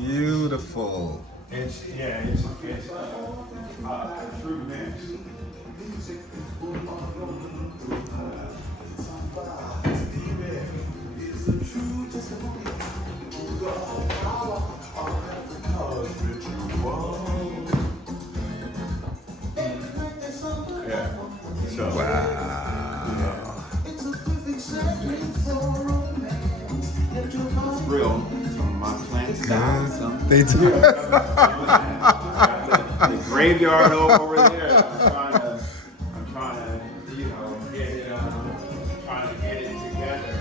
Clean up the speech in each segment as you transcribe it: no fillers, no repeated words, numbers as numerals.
Beautiful. It's true mix. Yeah. So, Wow. it's real. My plants died. Some. They do. The graveyard over there. I'm trying to, get it, trying to get it together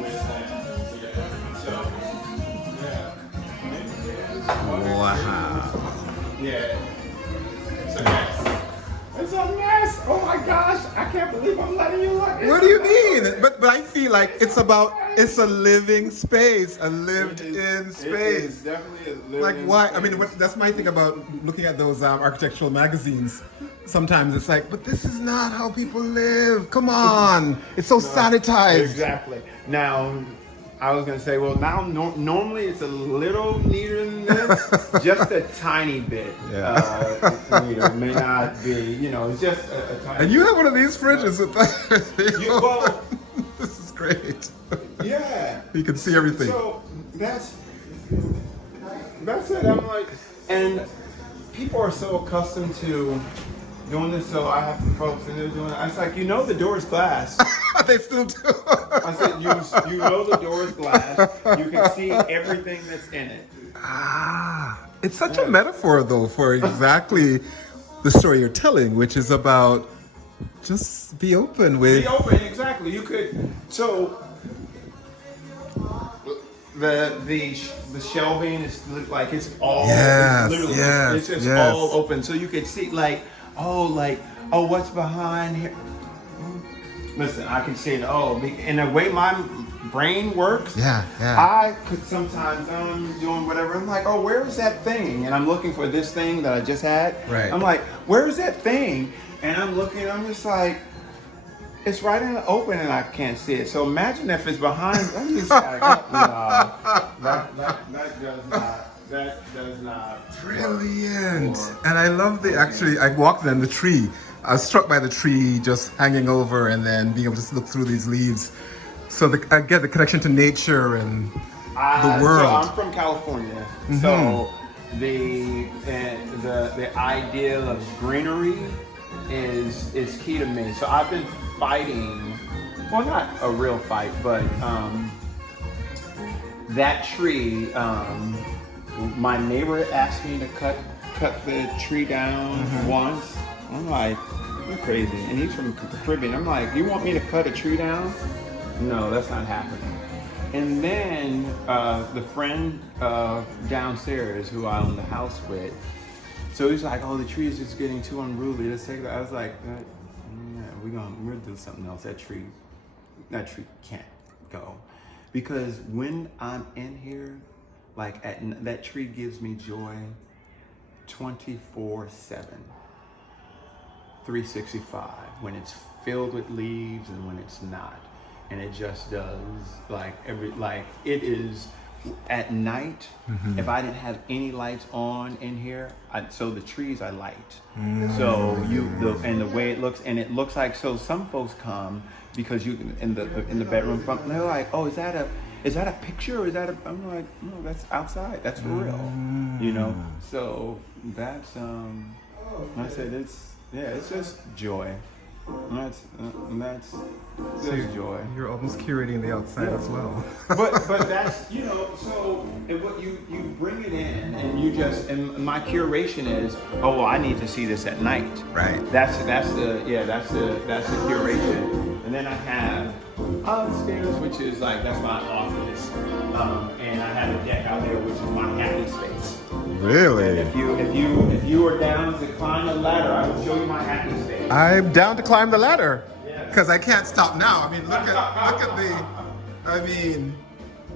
with that. Yeah. So, yeah. Wow. Yeah. It's a mess. It's a mess. Oh my gosh. I can't believe I'm letting you look. What do you mean? But I feel like it's a living space, a lived-in space. It is definitely a living Like why? space. I mean, that's my thing about looking at those architectural magazines. Sometimes it's like, but this is not how people live. Come on, it's so sanitized. Exactly. Now, I was going to say, well, now normally it's a little neater than this, just a tiny bit. Yeah. Neater. May not be, it's just a tiny. And you have one of these fridges with Well, this is great. yeah. You can see everything. So that's it. I'm like, and people are so accustomed to doing this. So I have some folks and they're doing it. I was like, the door is glass. They still do. I said, you know the door is glass. You can see everything that's in it. It's such a metaphor, though, for exactly the story you're telling, which is about just be open with. Be open, exactly. You could. So the shelving is like it's all it's just all open, so you could see what's behind here. Listen, I can see it. In the way my brain works, I could sometimes I'm doing whatever. I'm like, where is that thing? And I'm looking for this thing that I just had. Right. I'm like, where is that thing? And I'm looking. I'm just like, it's right in the open, and I can't see it. So imagine if it's behind. I'm just like, that does not. Brilliant. And I love I walked in the tree. I was struck by the tree just hanging over and then being able to look through these leaves. So I get the connection to nature and the world. So I'm from California. Mm-hmm. So the idea of greenery is key to me. So I've been fighting, well, not a real fight, but that tree. My neighbor asked me to cut the tree down once. I'm like, you're crazy. And he's from the Caribbean. I'm like, you want me to cut a tree down? No, that's not happening. And then the friend downstairs who I own the house with, so he's like, the tree is just getting too unruly. Let's take it. I was like, we're do something else. That tree can't go. Because when I'm in here, that tree gives me joy 24/7. 365 when it's filled with leaves and when it's not, and it just does it is at night. If I didn't have any lights on in here, so the trees I light. So and the way it looks like, so some folks come because you in the bedroom front, and they're like, is that a picture or is that I'm like, no, that's outside, that's for real. So that's I said it's just joy. That's joy. You're almost curating the outside as well. but that's so what you bring it in and my curation is I need to see this at night. Right. That's the curation. And then I have upstairs, which is that's my office, and I have a deck out there, which is my happy space. Really? And if you are down to climb the ladder, I will show you my happy space. I'm down to climb the ladder because I can't stop now. I mean, look at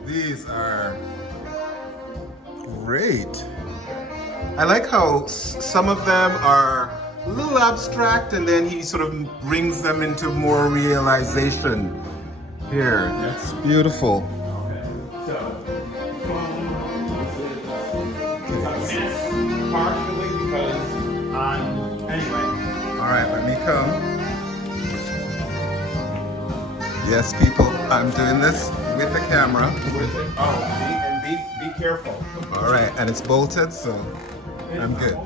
these are great. I like how some of them are a little abstract, and then he sort of brings them into more realization. Here, that's beautiful. Okay. So Anyway. All right, let me come. Yes, people, I'm doing this with the camera. With it. Oh, be careful. All right, and it's bolted, so I'm good.